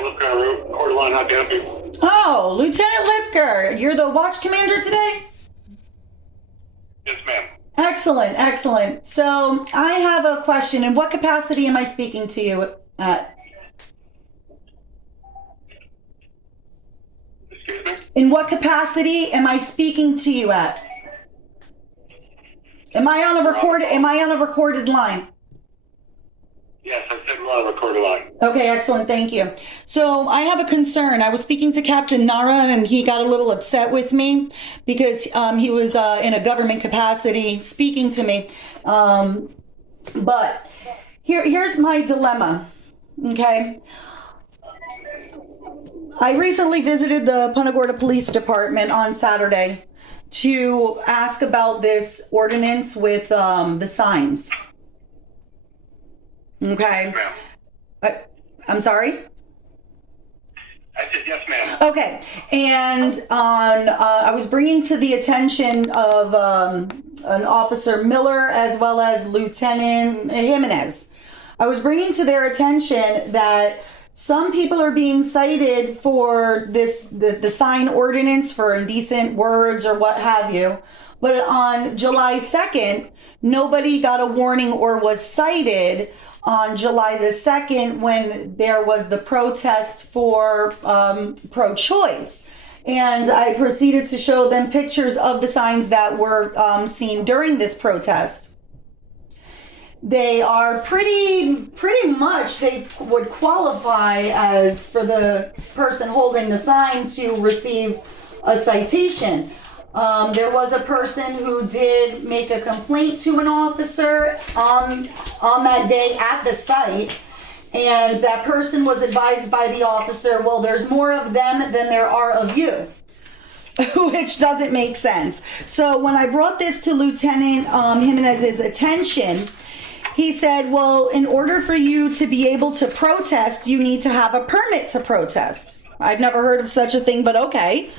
Lieutenant Lipker, Court line, how can I help you? Oh, Lieutenant Lipker, you're the watch commander today? Yes, ma'am. Excellent, excellent. So I have a question. In what capacity am I speaking to you at? Excuse me? In what capacity am I speaking to you at? Am I on a recorded line? Yes, I said we're on a recorded line. Okay, excellent. Thank you. So I have a concern. I was speaking to Captain Nara and he got a little upset with me because he was in a government capacity speaking to me. But here's my dilemma. Okay. I recently visited the Punta Gorda Police Department on Saturday to ask about this ordinance with the signs. Okay. Yes, ma'am. I'm sorry? I said yes, ma'am. Okay. And I was bringing to the attention of an Officer Miller as well as Lieutenant Jimenez. I was bringing to their attention that some people are being cited for the sign ordinance for indecent words or what have you. But on July 2nd, nobody got a warning or was cited on July the 2nd when there was the protest for pro-choice. And I proceeded to show them pictures of the signs that were seen during this protest. They are pretty much, they would qualify as for the person holding the sign to receive a citation. There was a person who did make a complaint to an officer on that day at the site, and that person was advised by the officer, well, there's more of them than there are of you, which doesn't make sense. So when I brought this to Lieutenant Jimenez's attention, he said, well, in order for you to be able to protest, you need to have a permit to protest. I've never heard of such a thing, but okay.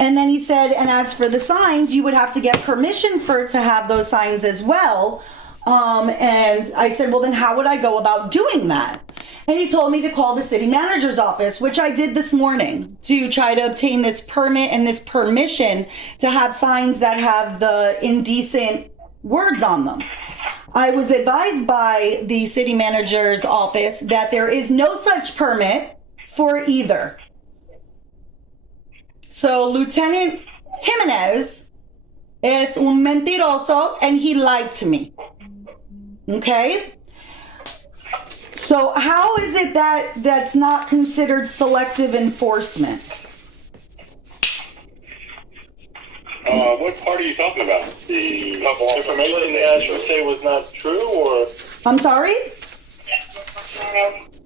And then he said, and as for the signs, you would have to get permission to have those signs as well. And I said, well, then how would I go about doing that? And he told me to call the city manager's office, which I did this morning to try to obtain this permit and this permission to have signs that have the indecent words on them. I was advised by the city manager's office that there is no such permit for either. So Lieutenant Jimenez es un mentiroso and he lied to me. Okay? So how is it that that's not considered selective enforcement? What part are you talking about? The information that you say was not true, or? I'm sorry?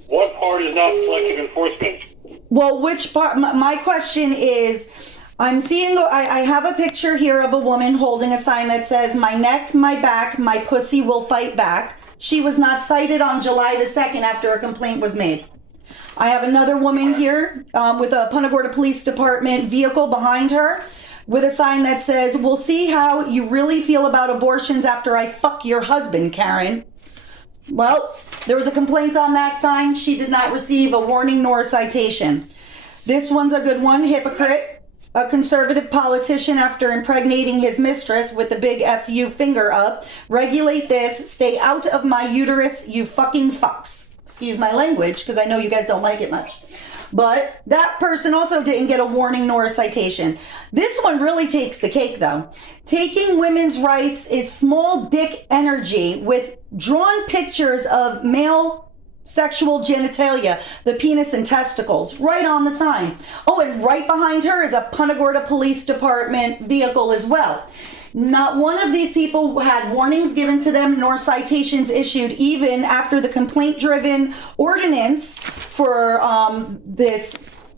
What part is not selective enforcement? Well, which part? My question is, I'm seeing, I have a picture here of a woman holding a sign that says, my neck, my back, my pussy will fight back. She was not cited on July the 2nd after a complaint was made. I have another woman here with a Punta Gorda Police Department vehicle behind her with a sign that says, we'll see how you really feel about abortions after I fuck your husband, Karen. Well, there was a complaint on that sign. She did not receive a warning nor a citation. This one's a good one. Hypocrite, a conservative politician after impregnating his mistress with the big FU finger up. Regulate this. Stay out of my uterus, you fucking fucks. Excuse my language, because I know you guys don't like it much. But that person also didn't get a warning nor a citation. This one really takes the cake, though. Taking women's rights is small dick energy with drawn pictures of male sexual genitalia, the penis and testicles, right on the sign. Oh, and right behind her is a Punta Gorda Police Department vehicle as well. Not one of these people had warnings given to them nor citations issued even after the complaint-driven ordinance for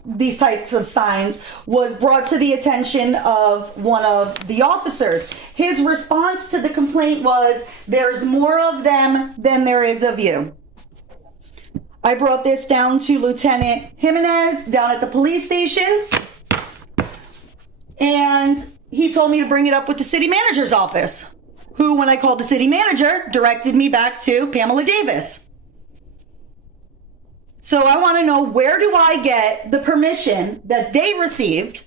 these types of signs was brought to the attention of one of the officers. His response to the complaint was, there's more of them than there is of you. I brought this down to Lieutenant Jimenez down at the police station, and he told me to bring it up with the city manager's office, who, when I called the city manager, directed me back to Pamela Davis. So I want to know, where do I get the permission that they received,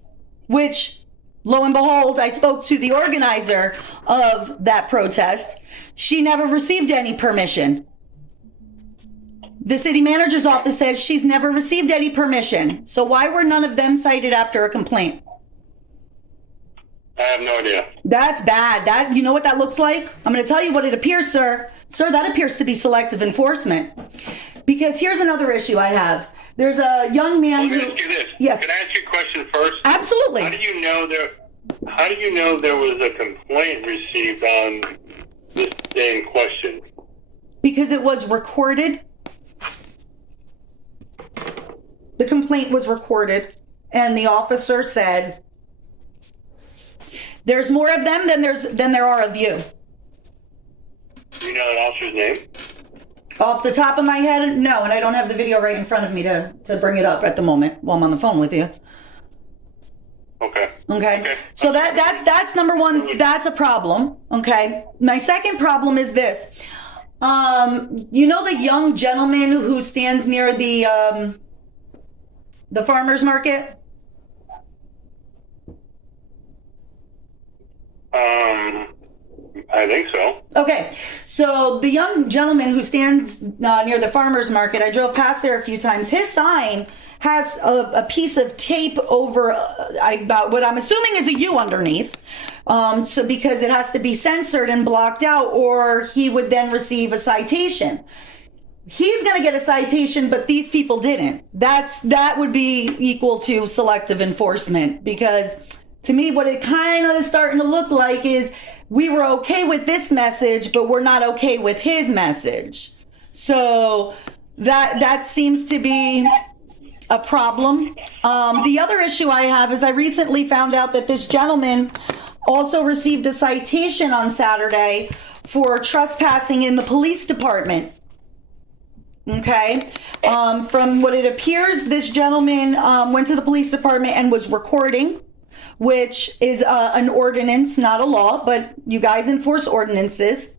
which, lo and behold, I spoke to the organizer of that protest. She never received any permission. The city manager's office says she's never received any permission. So why were none of them cited after a complaint? I have no idea. That's bad. That, you know what that looks like? I'm going to tell you what it appears, sir. Sir, that appears to be selective enforcement. Because here's another issue I have. There's a young man Let me who... ask you this. Yes. Can I ask you a question first? Absolutely. How do you know there was a complaint received on this day in question? Because it was recorded. The complaint was recorded, and the officer said, "There's more of them than there are of you." Do you know that officer's name? Off the top of my head, no, and I don't have the video right in front of me to bring it up at the moment while I'm on the phone with you. Okay. So that's number one. That's a problem. Okay. My second problem is this. You know the young gentleman who stands near the farmer's market? I think so. Okay, so the young gentleman who stands near the farmer's market, I drove past there a few times. His sign has a piece of tape over what I'm assuming is a U underneath. So because it has to be censored and blocked out, or he would then receive a citation. He's going to get a citation, but these people didn't. That would be equal to selective enforcement, because to me, what it kind of is starting to look like is we were okay with this message, but we're not okay with his message. So that seems to be a problem. The other issue I have is I recently found out that this gentleman also received a citation on Saturday for trespassing in the police department. Okay. From what it appears, this gentleman went to the police department and was recording, which is an ordinance, not a law, but you guys enforce ordinances.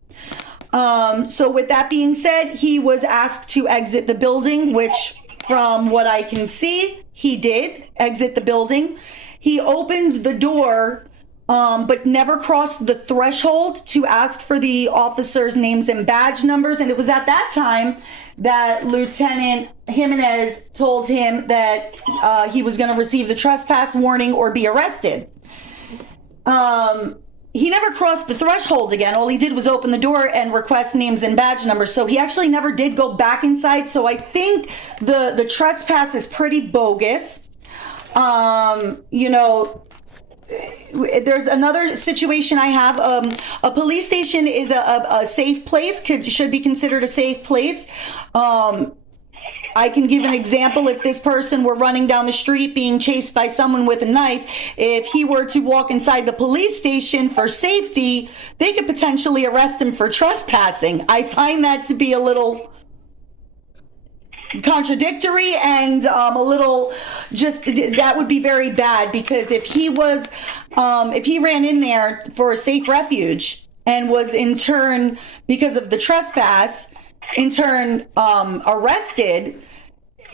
So with that being said, he was asked to exit the building, which from what I can see, he did exit the building. He opened the door, but never crossed the threshold to ask for the officers' names and badge numbers. And it was at that time that Lieutenant Jimenez told him that he was going to receive the trespass warning or be arrested. He never crossed the threshold again. All he did was open the door and request names and badge numbers. So he actually never did go back inside. So I think the trespass is pretty bogus. You know, there's another situation I have. A police station is a safe place, should be considered a safe place. I can give an example. If this person were running down the street being chased by someone with a knife, if he were to walk inside the police station for safety, they could potentially arrest him for trespassing. I find that to be a little contradictory and a little just, that would be very bad, because if he ran in there for a safe refuge and was in turn, because of the trespass, in turn arrested,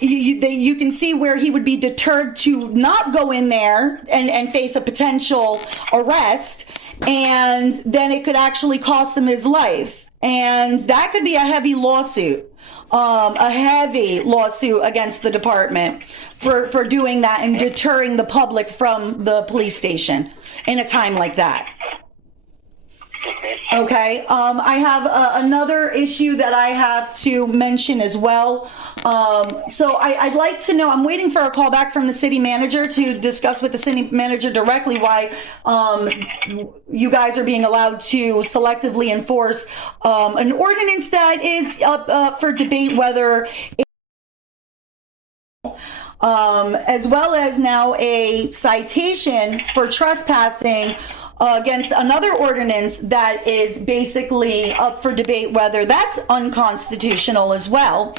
you can see where he would be deterred to not go in there and face a potential arrest, and then it could actually cost him his life, and that could be a heavy lawsuit. Against the department for doing that and deterring the public from the police station in a time like that. Okay. I have another issue that I have to mention as well. So I'd like to know, I'm waiting for a call back from the city manager to discuss with the city manager directly why you guys are being allowed to selectively enforce an ordinance that is up for debate, whether as well as now a citation for trespassing against another ordinance that is basically up for debate, whether that's unconstitutional as well.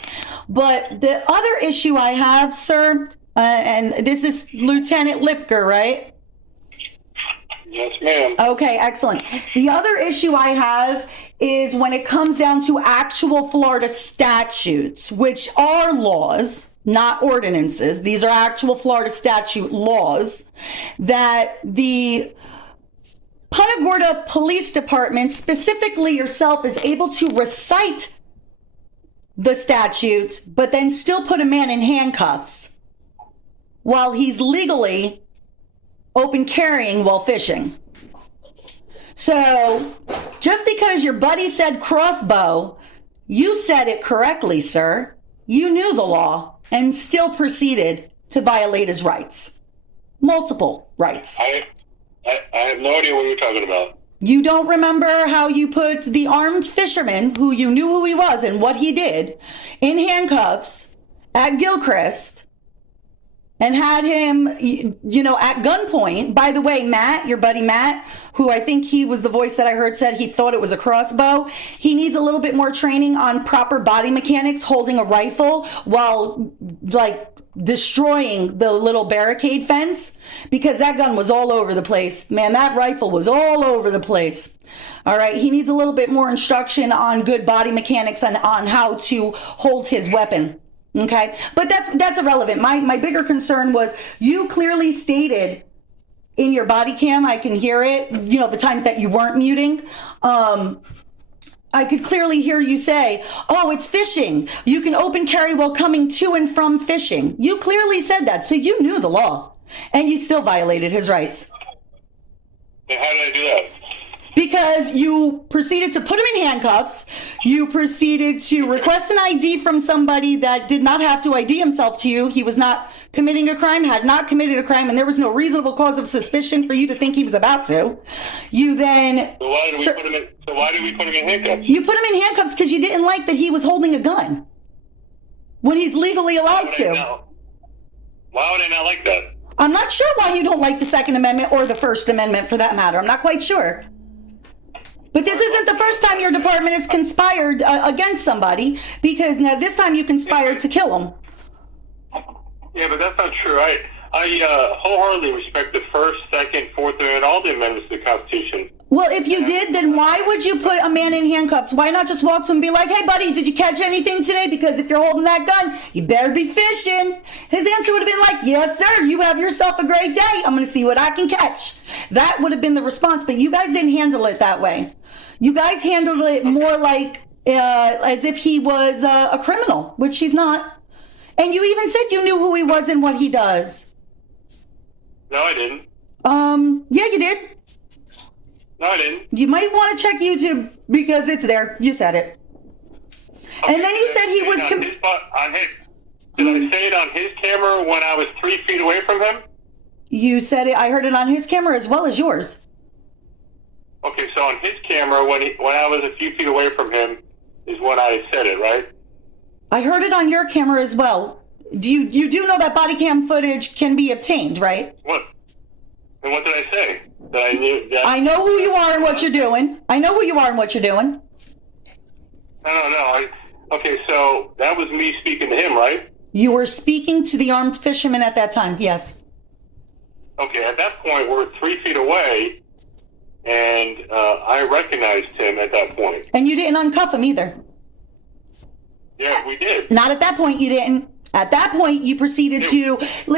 But the other issue I have, sir, and this is Lieutenant Lipker, right? Yes, ma'am. Okay, excellent. The other issue I have is when it comes down to actual Florida statutes, which are laws, not ordinances. These are actual Florida statute laws that the Punta Gorda Police Department, specifically yourself, is able to recite the statutes, but then still put a man in handcuffs while he's legally open carrying while fishing. So just because your buddy said crossbow, you said it correctly, sir. You knew the law and still proceeded to violate his rights. Multiple rights. I have no idea what you're talking about. You don't remember how you put the armed fisherman, who you knew who he was and what he did, in handcuffs at Gilchrist and had him, at gunpoint. By the way, Matt, your buddy Matt, who I think he was the voice that I heard said he thought it was a crossbow. He needs a little bit more training on proper body mechanics, holding a rifle while destroying the little barricade fence, because that gun was all over the place. Man, that rifle was all over the place. All right. He needs a little bit more instruction on good body mechanics and on how to hold his weapon. Okay. But that's irrelevant. My bigger concern was you clearly stated in your body cam, I can hear it, the times that you weren't muting. I could clearly hear you say, oh, it's fishing. You can open carry while coming to and from fishing. You clearly said that. So you knew the law and you still violated his rights. Then how did I do that? Because you proceeded to put him in handcuffs. You proceeded to request an ID from somebody that did not have to ID himself to you. He was not committing a crime, had not committed a crime, and there was no reasonable cause of suspicion for you to think he was about to. You then... So why did we put him in handcuffs? You put him in handcuffs because you didn't like that he was holding a gun when he's legally allowed to. Why would I not like that? I'm not sure why you don't like the Second Amendment or the First Amendment for that matter. I'm not quite sure. But this isn't the first time your department has conspired against somebody, because now this time you conspired to kill him. Yeah, but that's not true. I wholeheartedly respect the First, Second, Fourth Amendment, all the amendments to the Constitution. Well, if you did, then why would you put a man in handcuffs? Why not just walk to him and be like, hey, buddy, did you catch anything today? Because if you're holding that gun, you better be fishing. His answer would have been like, yes, sir, you have yourself a great day. I'm going to see what I can catch. That would have been the response, but you guys didn't handle it that way. You guys handled it more like as if he was a criminal, which he's not. And you even said you knew who he was and what he does. No, I didn't. Yeah, you did. No, I didn't. You might want to check YouTube because it's there. You said it. Okay, and then you said he was... Did I say it on his camera when I was 3 feet away from him? You said it. I heard it on his camera as well as yours. Okay, so on his camera, when I was a few feet away from him, is when I said it, right? I heard it on your camera as well. You do know that body cam footage can be obtained, right? What? And what did I say? That I knew that... I know who you are and what you're doing. I know who you are and what you're doing. No. Okay, so that was me speaking to him, right? You were speaking to the armed fisherman at that time, yes. Okay, at that point, we're 3 feet away, and I recognized him at that point. And you didn't uncuff him either. Yeah, we did. Not at that point, you didn't. At that point, you proceeded to,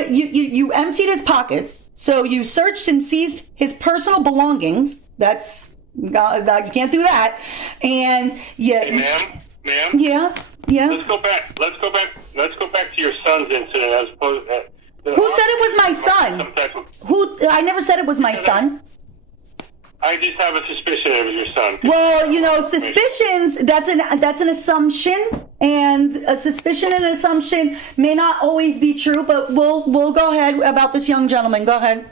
you emptied his pockets. So you searched and seized his personal belongings. That's, you can't do that. And Hey, ma'am. Yeah. Let's go back to your son's incident as opposed to... Who said it was my son? I never said it was my son. I just have a suspicion it was your son. Well, suspicions, that's an assumption, and a suspicion and an assumption may not always be true, but we'll go ahead about this young gentleman. Go ahead.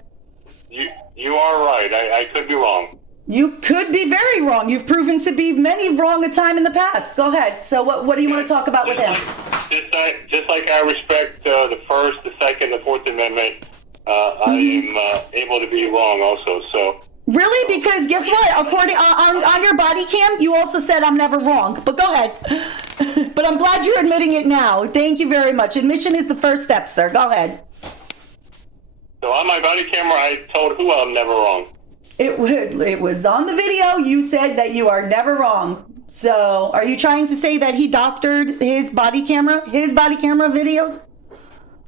You are right. I could be wrong. You could be very wrong. You've proven to be many wrong a time in the past. Go ahead. So what do you want to talk about with him? Just like I respect the First, the Second, the Fourth Amendment, I am able to be wrong also, so... Really? Because guess what? According on your body cam, you also said I'm never wrong. But go ahead. But I'm glad you're admitting it now. Thank you very much. Admission is the first step, sir. Go ahead. So on my body camera, I told who I'm never wrong. It was on the video. You said that you are never wrong. So, are you trying to say that he doctored his body camera videos?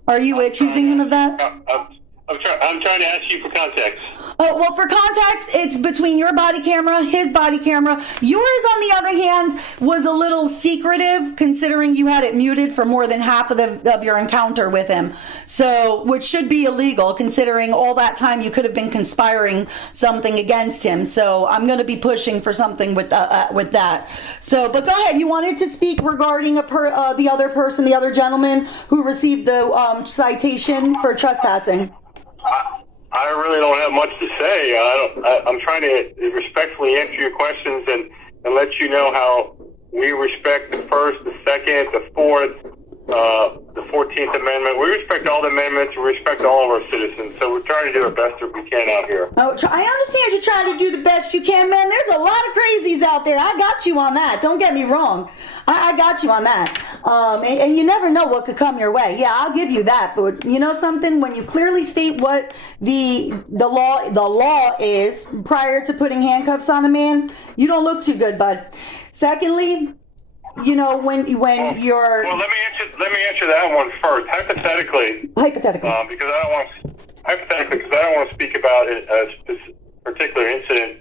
Are you accusing him of that? I'm trying to ask you for context. Oh, well, for context, it's between your body camera, his body camera. Yours, on the other hand, was a little secretive, considering you had it muted for more than half of your encounter with him. So, which should be illegal, considering all that time you could have been conspiring something against him. So, I'm going to be pushing for something with that. So, but go ahead. You wanted to speak regarding the other person, the other gentleman who received the citation for trespassing. I really don't have much to say. I'm trying to respectfully answer your questions and let you know how we respect the First, the Second, the Fourth, the 14th Amendment. We respect all the amendments. We respect all of our citizens. So we're trying to do our best that we can out here. Oh, I understand you're trying to do the best you can, man. There's a lot of crazies out there. I got you on that. Don't get me wrong. I got you on that. And you never know what could come your way. Yeah, I'll give you that. But you know something? When you clearly state what the law is prior to putting handcuffs on a man, you don't look too good, bud. Secondly, you know, when you're... Well, let me answer that one first. Hypothetically, because I don't want to speak about a particular incident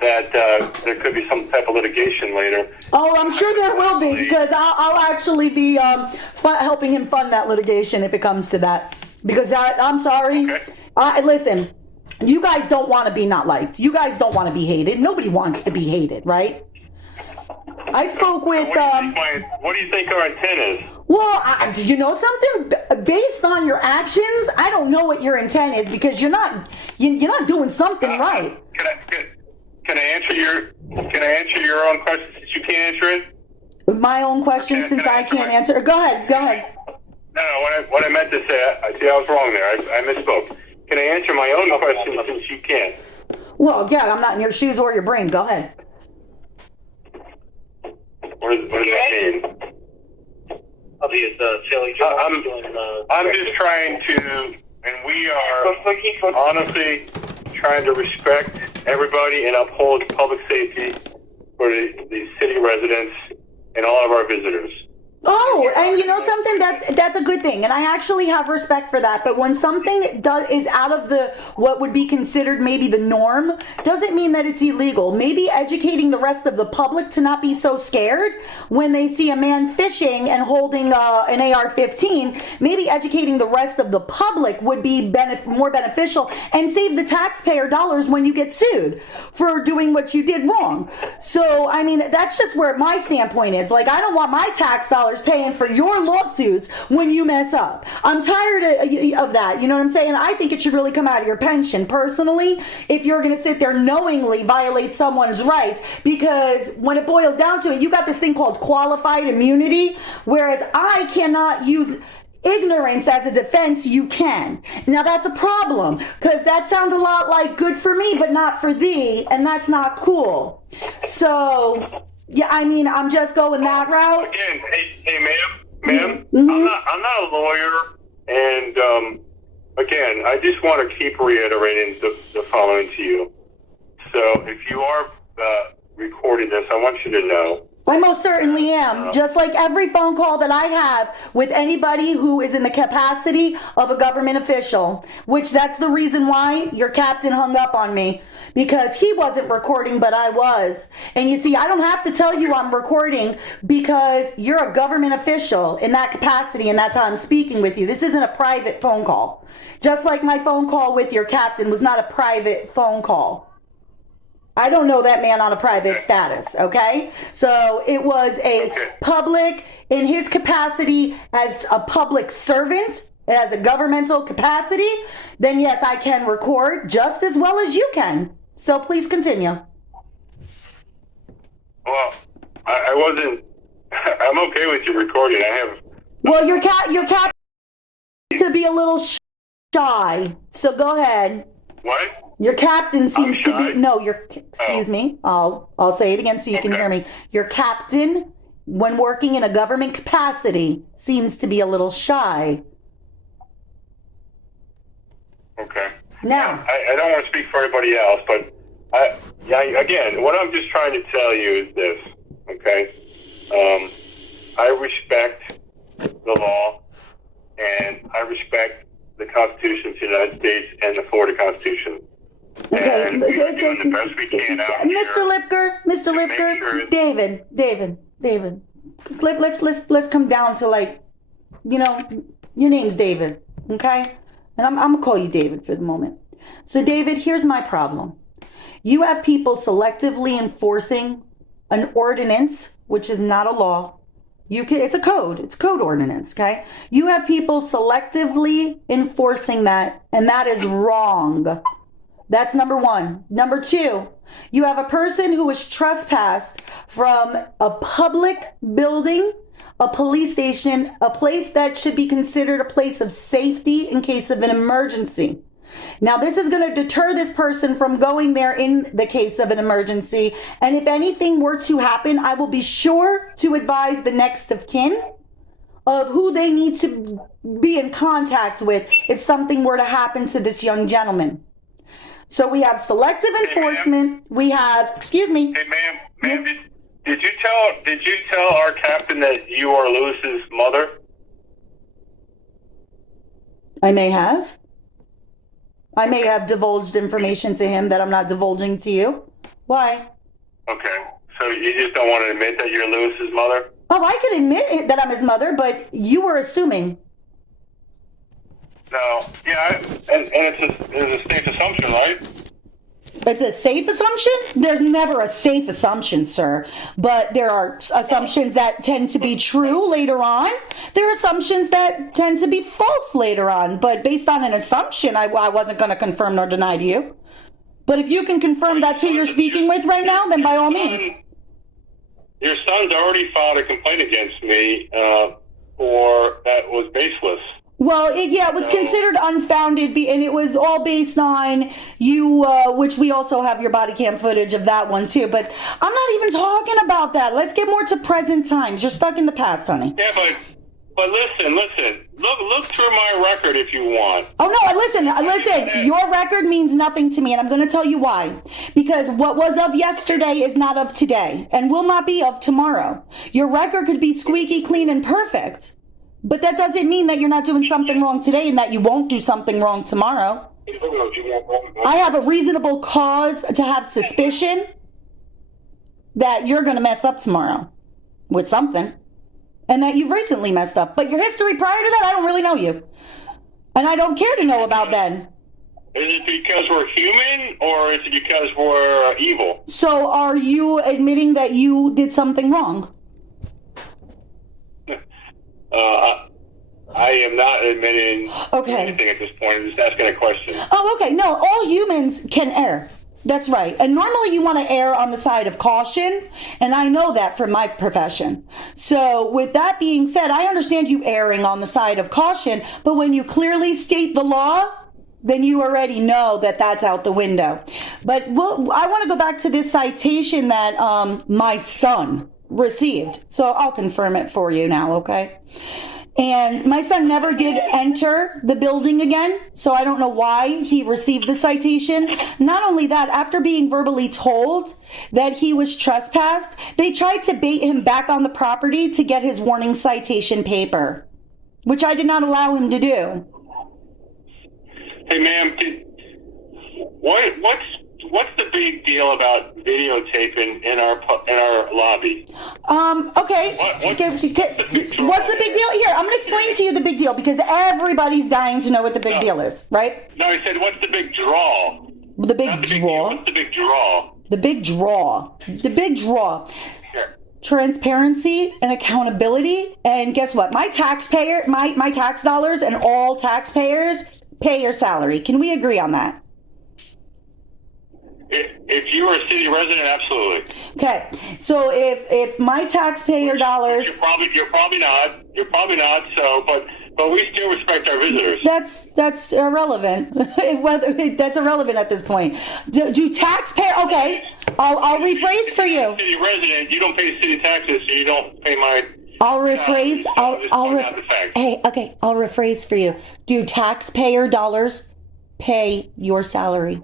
that there could be some type of litigation later. Oh, I'm sure there will be, because I'll actually be helping him fund that litigation if it comes to that. Because I'm sorry. Okay. Listen, you guys don't want to be not liked. You guys don't want to be hated. Nobody wants to be hated, right? I spoke with... What do you think our intent is? Well, did you know something? Based on your actions, I don't know what your intent is, because you're not doing something right. Can I answer your own question since you can't answer it? My own question since I can't answer it? Go ahead. No, what I meant to say, I was wrong there. I misspoke. Can I answer my own question since you can't? Well, yeah, I'm not in your shoes or your brain. Go ahead. What does that mean? I'm just trying to, and we are honestly trying to respect everybody and uphold public safety for the city residents and all of our visitors. Oh, and you know something? That's a good thing, and I actually have respect for that. But when something is out of what would be considered maybe the norm, doesn't mean that it's illegal. Maybe educating the rest of the public to not be so scared when they see a man fishing and holding an AR-15. Maybe educating the rest of the public would be more beneficial and save the taxpayer dollars when you get sued for doing what you did wrong. So, I mean, that's just where my standpoint is. Like, I don't want my tax dollars paying for your lawsuits when you mess up. I'm tired of that. You know what I'm saying? I think it should really come out of your pension. Personally, if you're going to sit there knowingly violate someone's rights, because when it boils down to it, you got this thing called qualified immunity, whereas I cannot use ignorance as a defense. You can. Now that's a problem, because that sounds a lot like good for me but not for thee, and that's not cool. So yeah, I mean, I'm just going that route. Again, hey, ma'am, mm-hmm. I'm not a lawyer, and again, I just want to keep reiterating the following to you. So, if you are recording this, I want you to know. I most certainly am. Just like every phone call that I have with anybody who is in the capacity of a government official, which that's the reason why your captain hung up on me, because he wasn't recording, but I was. And you see, I don't have to tell you I'm recording because you're a government official in that capacity, and that's how I'm speaking with you. This isn't a private phone call. Just like my phone call with your captain was not a private phone call. I don't know that man on a private status, okay? So it was a public, in his capacity as a public servant, as a governmental capacity, then yes, I can record just as well as you can. So please continue. Well, I wasn't, I'm okay with you recording. I have... Well, your cat seems to be a little shy, so go ahead. What? Your captain seems to be, excuse me, I'll say it again so you can hear me. Your captain, when working in a government capacity, seems to be a little shy. Okay. Now, I don't want to speak for anybody else, but again, what I'm just trying to tell you is this, okay? I respect the law, and I respect the Constitution of the United States and the Florida Constitution. okay, And we're doing the best we can out Mr. Lipker, sure David. Let's come down to, like, you know, your name's David, okay? And I'm gonna call you David for the moment. So, David, here's my problem. You have people selectively enforcing an ordinance, which is not a law. It's a code ordinance, okay? You have people selectively enforcing that, and that is wrong. That's number one. Number two, you have a person who was trespassed from a public building, a police station, a place that should be considered a place of safety in case of an emergency. Now, this is going to deter this person from going there in the case of an emergency. And if anything were to happen, I will be sure to advise the next of kin of who they need to be in contact with if something were to happen to this young gentleman. So we have selective enforcement. We have, excuse me. Hey, ma'am, did you tell our captain that you are Lewis's mother? I may have divulged information to him that I'm not divulging to you. Why? Okay. So you just don't want to admit that you're Lewis's mother? Oh, I could admit that I'm his mother, but you were assuming. No. Yeah, and it's a safe assumption, right? It's a safe assumption? There's never a safe assumption, sir. But there are assumptions that tend to be true later on. There are assumptions that tend to be false later on. But based on an assumption, I wasn't going to confirm nor deny to you. But if you can confirm that's who you're speaking with right now, then by all means. Your son's already filed a complaint against me for that was baseless. Well, it was considered unfounded, and it was all based on you, which we also have your body cam footage of that one too. But I'm not even talking about that. Let's get more to present times. You're stuck in the past, honey. Yeah, but listen. Look through my record if you want. Oh no, listen. Your record means nothing to me, and I'm going to tell you why. Because what was of yesterday is not of today, and will not be of tomorrow. Your record could be squeaky clean and perfect. But that doesn't mean that you're not doing something wrong today and that you won't do something wrong tomorrow. I have a reasonable cause to have suspicion that you're going to mess up tomorrow with something and that you've recently messed up. But your history prior to that, I don't really know you. And I don't care to know about then. Is it because we're human or is it because we're evil? So are you admitting that you did something wrong? I am not admitting anything at this point. I'm just asking a question. Oh, okay. No, all humans can err. That's right. And normally you want to err on the side of caution, and I know that from my profession. So with that being said, I understand you erring on the side of caution, but when you clearly state the law, then you already know that that's out the window. But I want to go back to this citation that my son received. So I'll confirm it for you now, okay? And my son never did enter the building again, so I don't know why he received the citation. Not only that, after being verbally told that he was trespassed, they tried to bait him back on the property to get his warning citation paper, which I did not allow him to do. Hey, ma'am, what's the big deal about videotaping in our lobby? Okay. What's the big deal? Here, I'm going to explain to you the big deal because everybody's dying to know what the big deal is, right? No, I said, what's the big draw? The big draw? What's the big draw? The big draw. The big draw. Sure. Transparency and accountability. And guess what? My tax dollars and all taxpayers pay your salary. Can we agree on that? If you were a city resident, absolutely. Okay, so if my taxpayer dollars, you're probably not. So, but we still respect our visitors. That's irrelevant. That's irrelevant at this point. Do taxpayer? Okay, I'll rephrase for you. City resident, you don't pay city taxes, so you don't pay my. I'll rephrase. I'll rephrase for you. Do taxpayer dollars pay your salary?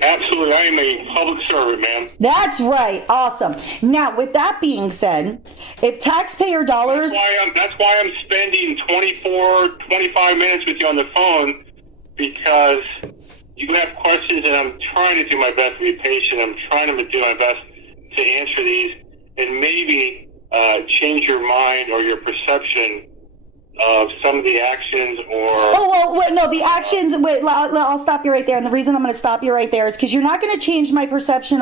Absolutely. I am a public servant, ma'am. That's right. Awesome. Now, with that being said, if taxpayer dollars... That's why I'm spending 25 minutes with you on the phone, because you have questions, and I'm trying to do my best to be patient. I'm trying to do my best to answer these and maybe change your mind or your perception of some of the actions the actions, I'll stop you right there. And the reason I'm going to stop you right there is because you're not going to change my perceptions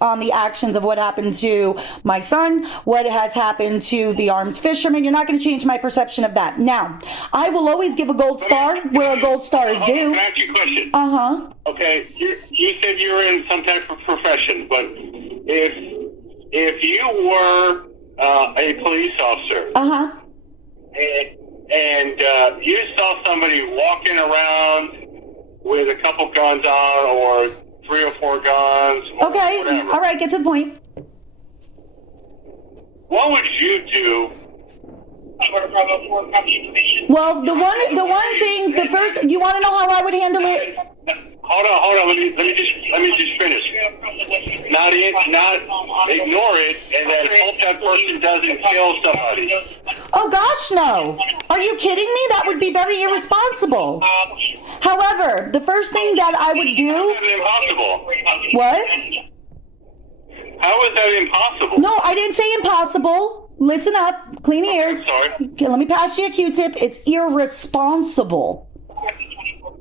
on the actions of what happened to my son, what has happened to the Armed Fisherman. You're not going to change my perception of that. Now, I will always give a gold star where a gold star is due. Can I ask you a question? Uh-huh. Okay, you said you were in some type of profession, but if you were a police officer, uh-huh, and you saw somebody walking around with a couple guns on, or 3 or 4 guns, or okay, whatever, all right, get to the point. what would you do? Well, the one thing, the first, you want to know how I would handle it? Hold on. Let me just finish. Not ignore it, and then hope that person doesn't kill somebody. Oh gosh, no! Are you kidding me? That would be very irresponsible. However, the first thing that I would do. How is that impossible? What? How is that impossible? No, I didn't say impossible. Listen up, clean ears. Sorry. Okay, let me pass you a Q-tip. It's irresponsible.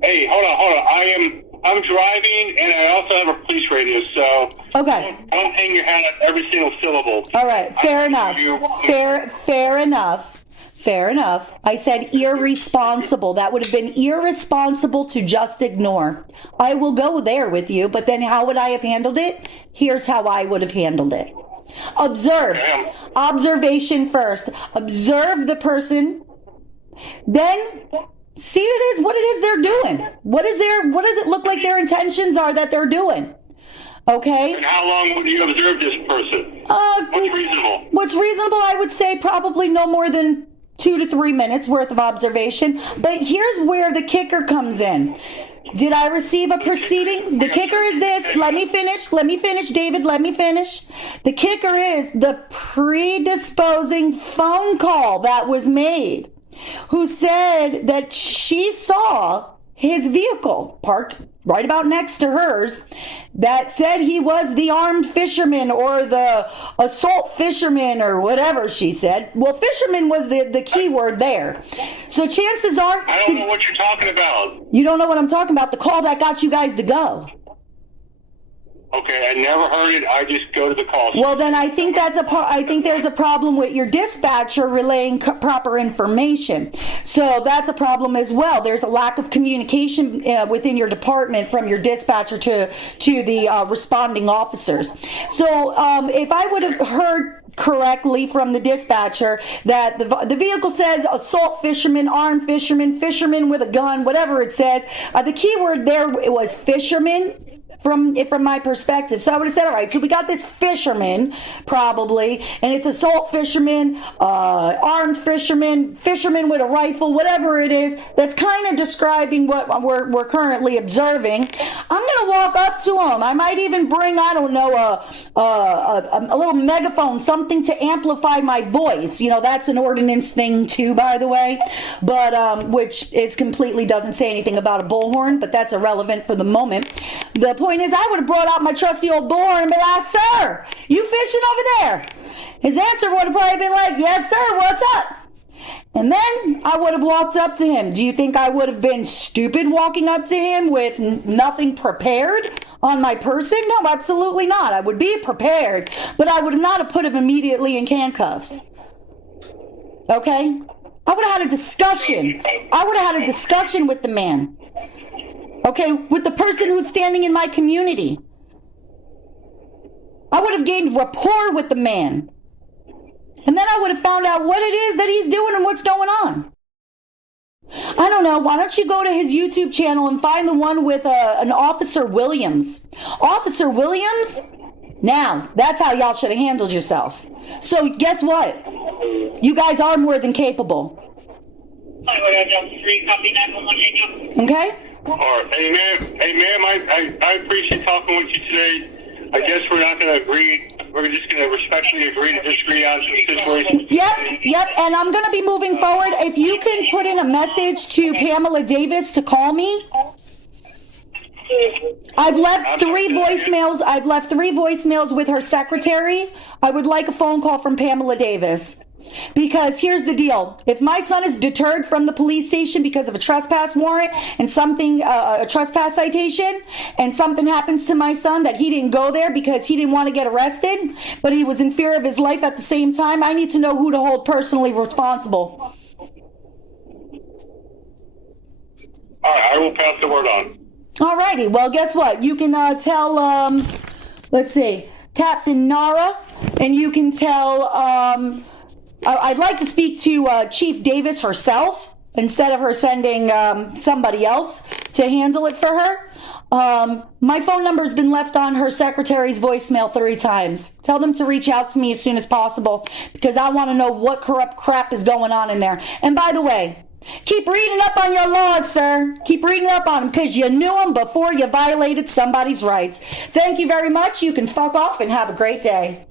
Hey, hold on. I'm driving, and I also have a police radio, so okay. Don't hang your hat on every single syllable. All right, fair enough. Fair enough. I said irresponsible. That would have been irresponsible to just ignore. I will go there with you, but then how would I have handled it? Here's how I would have handled it. Observe. Observation first. Observe the person. Then see what it is they're doing. What does it look like their intentions are that they're doing? Okay? And how long would you observe this person? What's reasonable? What's reasonable, I would say probably no more than 2 to 3 minutes worth of observation. But here's where the kicker comes in. Did I receive a proceeding? The kicker is this. Let me finish, David. Let me finish. The kicker is the predisposing phone call that was made, who said that she saw his vehicle parked right about next to hers, that said he was the armed fisherman or the assault fisherman or whatever she said. Well, fisherman was the key word there. So chances are... I don't know what you're talking about. You don't know what I'm talking about? The call that got you guys to go. Okay, I never heard it. I just go to the call. Well, then I think there's a problem with your dispatcher relaying proper information. So that's a problem as well. There's a lack of communication within your department from your dispatcher to the responding officers. So if I would have heard correctly from the dispatcher that the vehicle says assault fisherman, armed fisherman, fisherman with a gun, whatever it says, the key word there was fisherman. From my perspective. So I would have said, all right, so we got this fisherman probably, and it's assault fisherman, armed fisherman, fisherman with a rifle, whatever it is, that's kind of describing what we're currently observing. I'm going to walk up to him. I might even bring, I don't know, a little megaphone, something to amplify my voice. You know, that's an ordinance thing too, by the way, but which is completely doesn't say anything about a bullhorn, but that's irrelevant for the moment. The point is, I would have brought out my trusty old bullhorn and been like, sir, you fishing over there? His answer would have probably been like, yes, sir, what's up? And then I would have walked up to him. Do you think I would have been stupid walking up to him with nothing prepared on my person? No, absolutely not. I would be prepared, but I would not have put him immediately in handcuffs. Okay? I would have had a discussion. I would have had a discussion with the man. Okay, with the person who's standing in my community. I would have gained rapport with the man. And then I would have found out what it is that he's doing and what's going on. I don't know. Why don't you go to his YouTube channel and find the one with an Officer Williams. Officer Williams? Now, that's how y'all should have handled yourself. So guess what? You guys are more than capable. Okay? All right. Hey, ma'am, I appreciate talking with you today. I guess we're not going to agree. We're just going to respectfully agree to disagree on some situations. Yep, and I'm going to be moving forward. If you can put in a message to Pamela Davis to call me. I've left 3 voicemails. I've left 3 voicemails with her secretary. I would like a phone call from Pamela Davis. Because here's the deal. If my son is deterred from the police station because of a trespass warrant and something, a trespass citation, and something happens to my son that he didn't go there because he didn't want to get arrested, but he was in fear of his life at the same time, I need to know who to hold personally responsible. All right, I will pass the word on. All righty. Well, guess what? You can tell, let's see, Captain Nara, and you can tell, I'd like to speak to Chief Davis herself instead of her sending somebody else to handle it for her. My phone number's been left on her secretary's voicemail 3 times. Tell them to reach out to me as soon as possible because I want to know what corrupt crap is going on in there. And by the way, keep reading up on your laws, sir. Keep reading up on them because you knew them before you violated somebody's rights. Thank you very much. You can fuck off and have a great day.